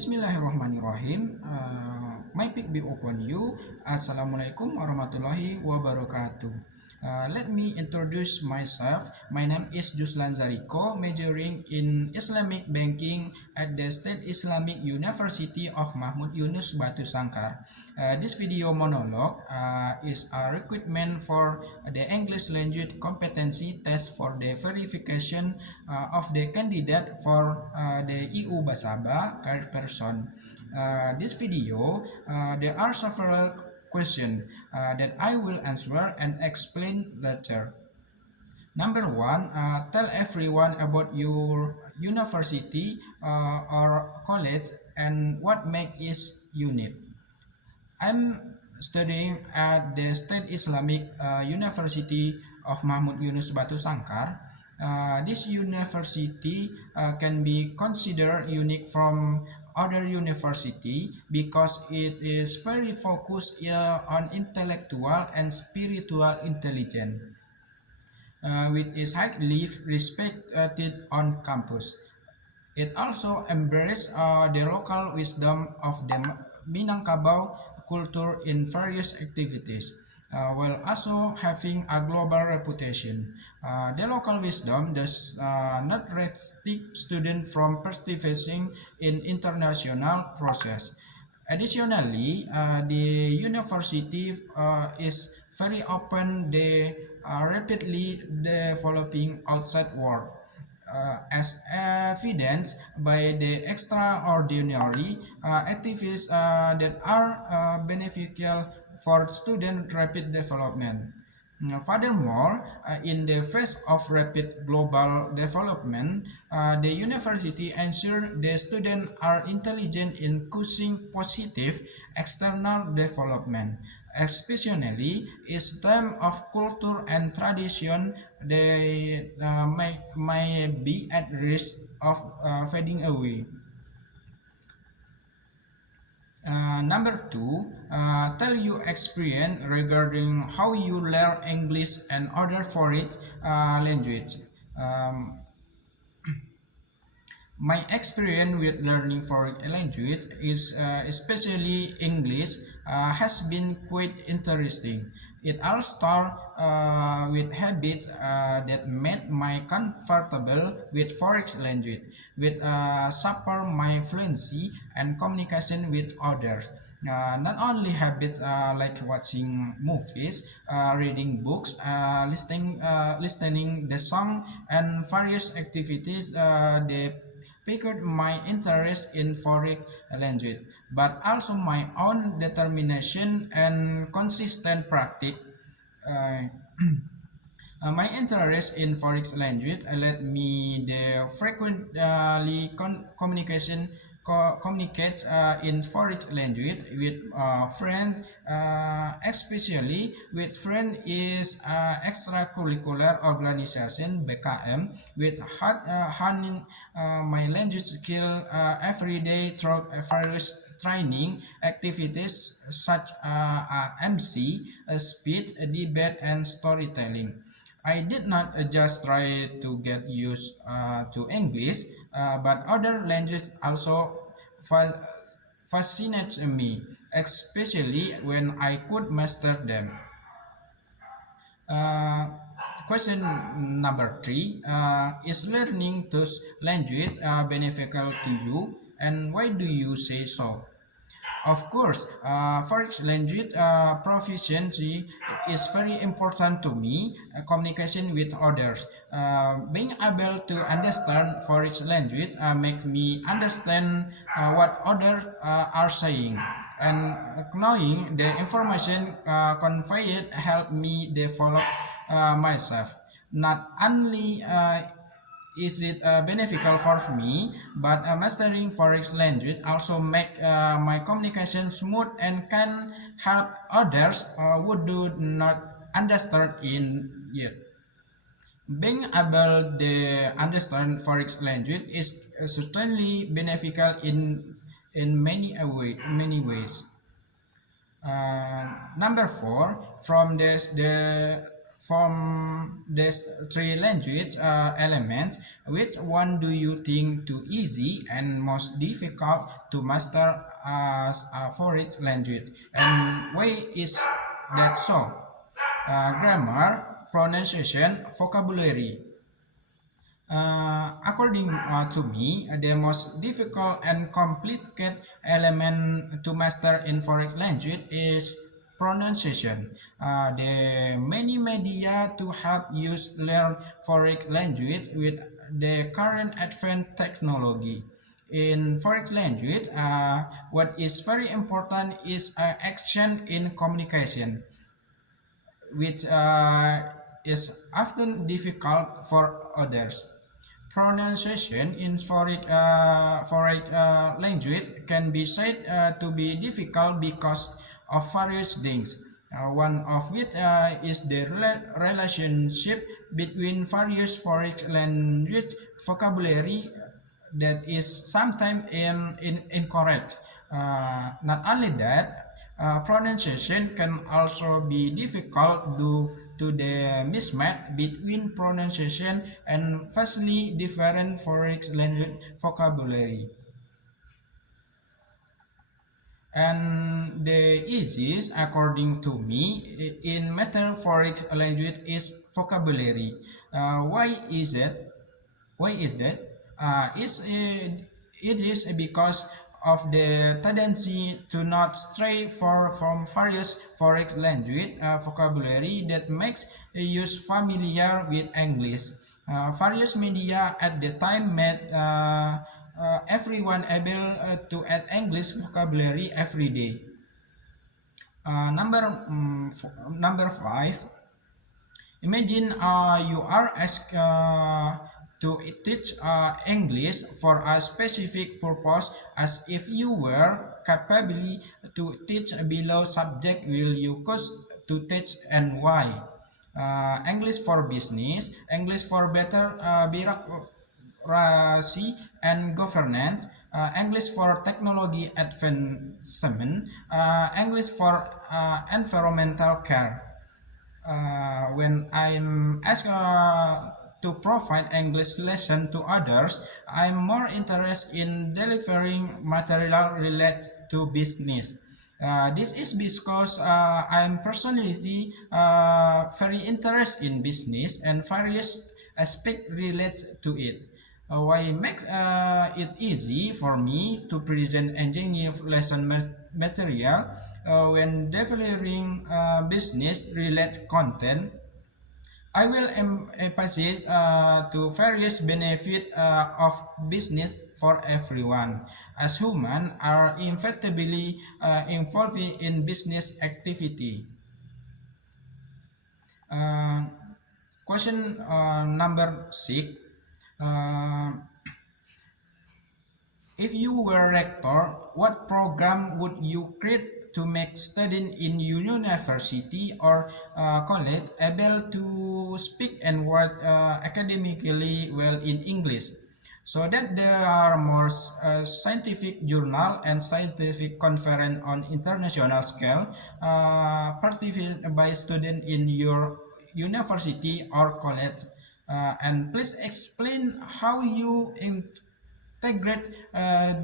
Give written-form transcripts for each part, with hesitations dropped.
Bismillahirrahmanirrahim. My pick be upon you. Assalamualaikum warahmatullahi wabarakatuh. Let me introduce myself. My name is Juslan Zariko, majoring in Islamic Banking at the State Islamic University of Mahmud Yunus Batu Sangkar. This video monologue is a requirement for the English language competency test for the verification of the candidate for the EU Basaba card person. This video, there are several questions that I will answer and explain later. Number one, tell everyone about your university or college and what makes it unique. I'm studying at the State Islamic University of Mahmud Yunus Batu Sangkar. This university can be considered unique from other university because it is very focused on intellectual and spiritual intelligence, which is highly respected on campus. It also embraces the local wisdom of the Minangkabau culture in various activities, while also having a global reputation. The local wisdom does not restrict students from participating in international process. Additionally, the university is very open the rapidly developing outside world, as evidenced by the extraordinary activities that are beneficial for student rapid development. Furthermore, in the face of rapid global development, the university ensures the students are intelligent in causing positive external development, especially in terms of culture and tradition. They may be at risk of fading away. Number two, tell your experience regarding how you learn English and other foreign language. Um, my experience with learning foreign language is especially English has been quite interesting. It all started with habits that made me comfortable with foreign language, with support my fluency and communication with others. Not only habits like watching movies, reading books, listening the song, and various activities that piqued my interest in foreign language, but also my own determination and consistent practice. Uh, my interest in foreign language led me the frequently communicate in foreign language with friends, especially with friends is extracurricular organization (BKM), with honing my language skill every day through various training activities such MC, speed, debate, and storytelling. I did not just try to get used to English, but other languages also fa- fascinates me, especially when I could master them. Uh, Question number three, is learning those language beneficial to you, and why do you say so? Of course, foreign language proficiency is very important to me. Communication with others, being able to understand foreign language make me understand what others are saying, and knowing the information conveyed help me develop myself. Not only is it beneficial for me, but mastering foreign language also make my communication smooth and can help others who do not understand in yet. Being able to understand foreign language is certainly beneficial in many ways. Number four, from the from these three language elements, which one do you think too easy and most difficult to master as a foreign language, and why is that so? Grammar, pronunciation, vocabulary. According to me, the most difficult and complicated element to master in foreign language is pronunciation. The many media to help use learn foreign language with the current advanced technology. In foreign language, what is very important is action in communication, which is often difficult for others. Pronunciation in foreign language can be said to be difficult because of various things. One of which is the relationship between various foreign language vocabulary that is sometimes incorrect. Not only that, pronunciation can also be difficult due to the mismatch between pronunciation and vastly different foreign language vocabulary. And the easiest, according to me, in mastering foreign language is vocabulary. Why is it? Why is that? It is because of the tendency to not stray far from various foreign language vocabulary that makes use familiar with English. Various media at the time made everyone able to add English vocabulary every day. Number five. Imagine you are asked to teach English for a specific purpose, as if you were capable to teach below subject will you choose to teach and why. English for business, English for better bureaucracy and governance, English for technology advancement, English for environmental care. When I'm asked to provide English lesson to others, I'm more interested in delivering material related to business. This is because I'm personally very interested in business and various aspects related to it. Why makes it easy for me to present engineering lesson material when delivering business related content. I will emphasize to various benefit of business for everyone, as humans are inevitably involved in business activity. Uh, Question number six. Uh, If you were rector, what program would you create to make studying in university or college able to speak and write academically well in English, so that there are more scientific journal and scientific conference on international scale participated by students in your university or college, and please explain how you integrate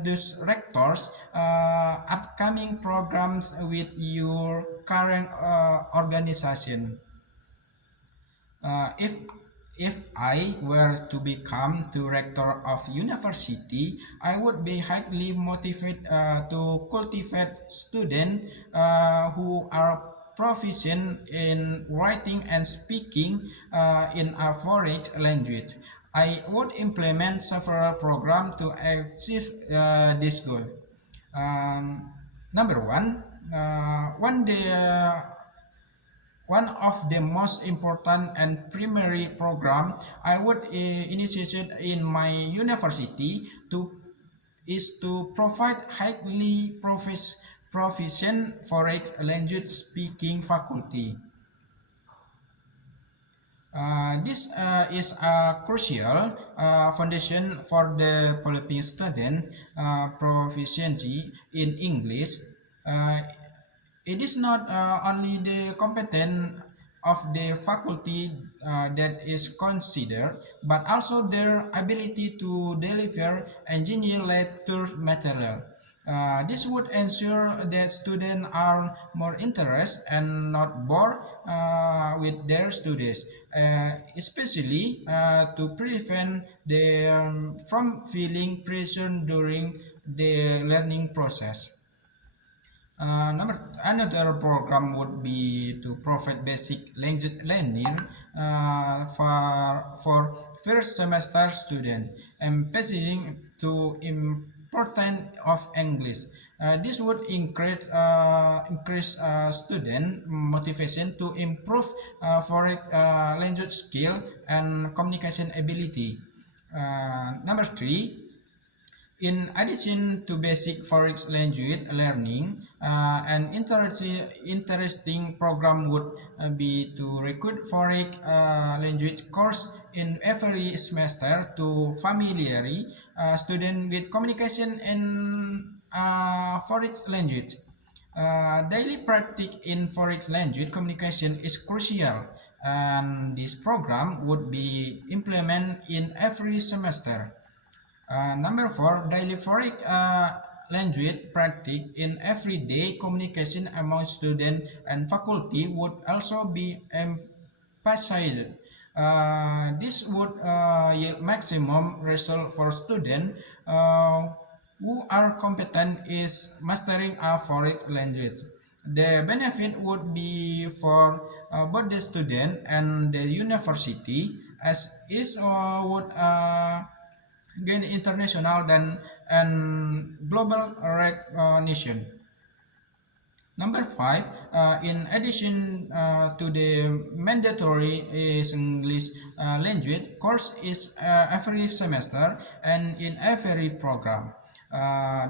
those rectors upcoming programs with your current organization. If I were to become the rector of university, I would be highly motivated to cultivate students who are proficient in writing and speaking in a foreign language. I would implement several programs to achieve this goal. Number one, one of the most important and primary program I would initiate in my university to is to provide highly proficient foreign language speaking faculty. This is a crucial foundation for developing student proficiency in English. Uh, it is not only the competence of the faculty that is considered, but also their ability to deliver engineer-led material. This would ensure that students are more interested and not bored with their studies, especially to prevent them from feeling pressure during the learning process. Another program would be to provide basic language learning for first semester student, emphasizing to importance of English. This would increase student motivation to improve foreign language skill and communication ability. Number three, in addition to basic foreign language learning, an interesting program would be to recruit foreign language course in every semester to familiarize students with communication in foreign language. Daily practice in foreign language communication is crucial, and this program would be implemented in every semester. Number four, daily foreign language practice in everyday communication among students and faculty would also be emphasized. This would yield maximum result for students who are competent is mastering a foreign language. The benefit would be for both the student and the university, as it would gain international and global recognition. Number five, in addition to the mandatory English language course is every semester and in every program.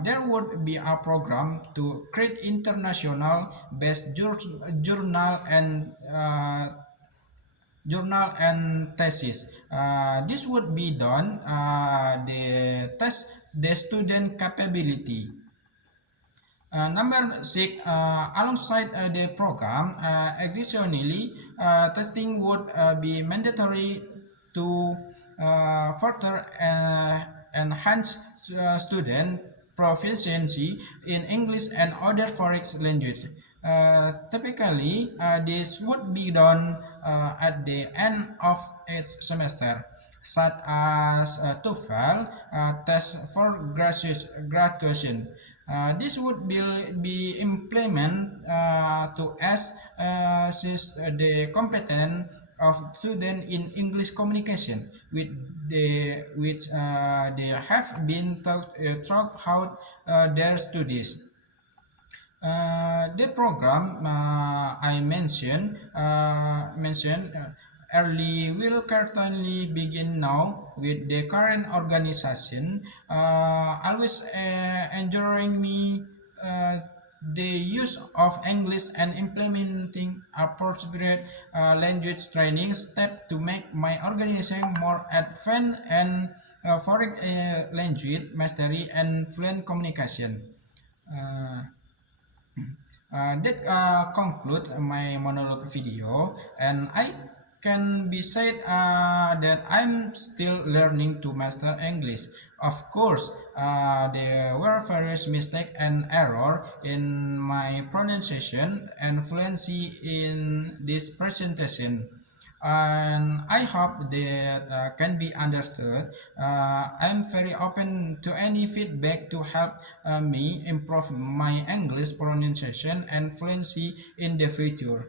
There would be a program to create international based journal and thesis. This would be done the test the student capability. Number six, alongside the program, additionally, testing would be mandatory to further enhance student proficiency in English and other foreign languages. Typically, this would be done at the end of each semester, such as TOEFL test for graduation. This would be implemented to assess the competence of students in English communication with which they have been taught throughout their studies. The program I mentioned early will currently begin now with the current organization, always enjoying me the use of English and implementing appropriate language training step to make my organization more advanced and foreign language mastery and fluent communication. Uh, that conclude my monologue video, and I can be said that I'm still learning to master English. Of course, there were various mistakes and error in my pronunciation and fluency in this presentation, and I hope that can be understood. I'm very open to any feedback to help me improve my English pronunciation and fluency in the future.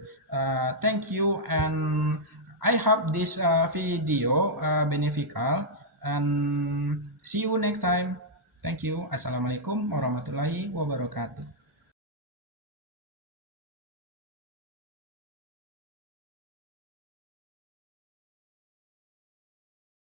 Thank you, and I hope this video beneficial, and see you next time. Thank you. Assalamualaikum warahmatullahi wabarakatuh.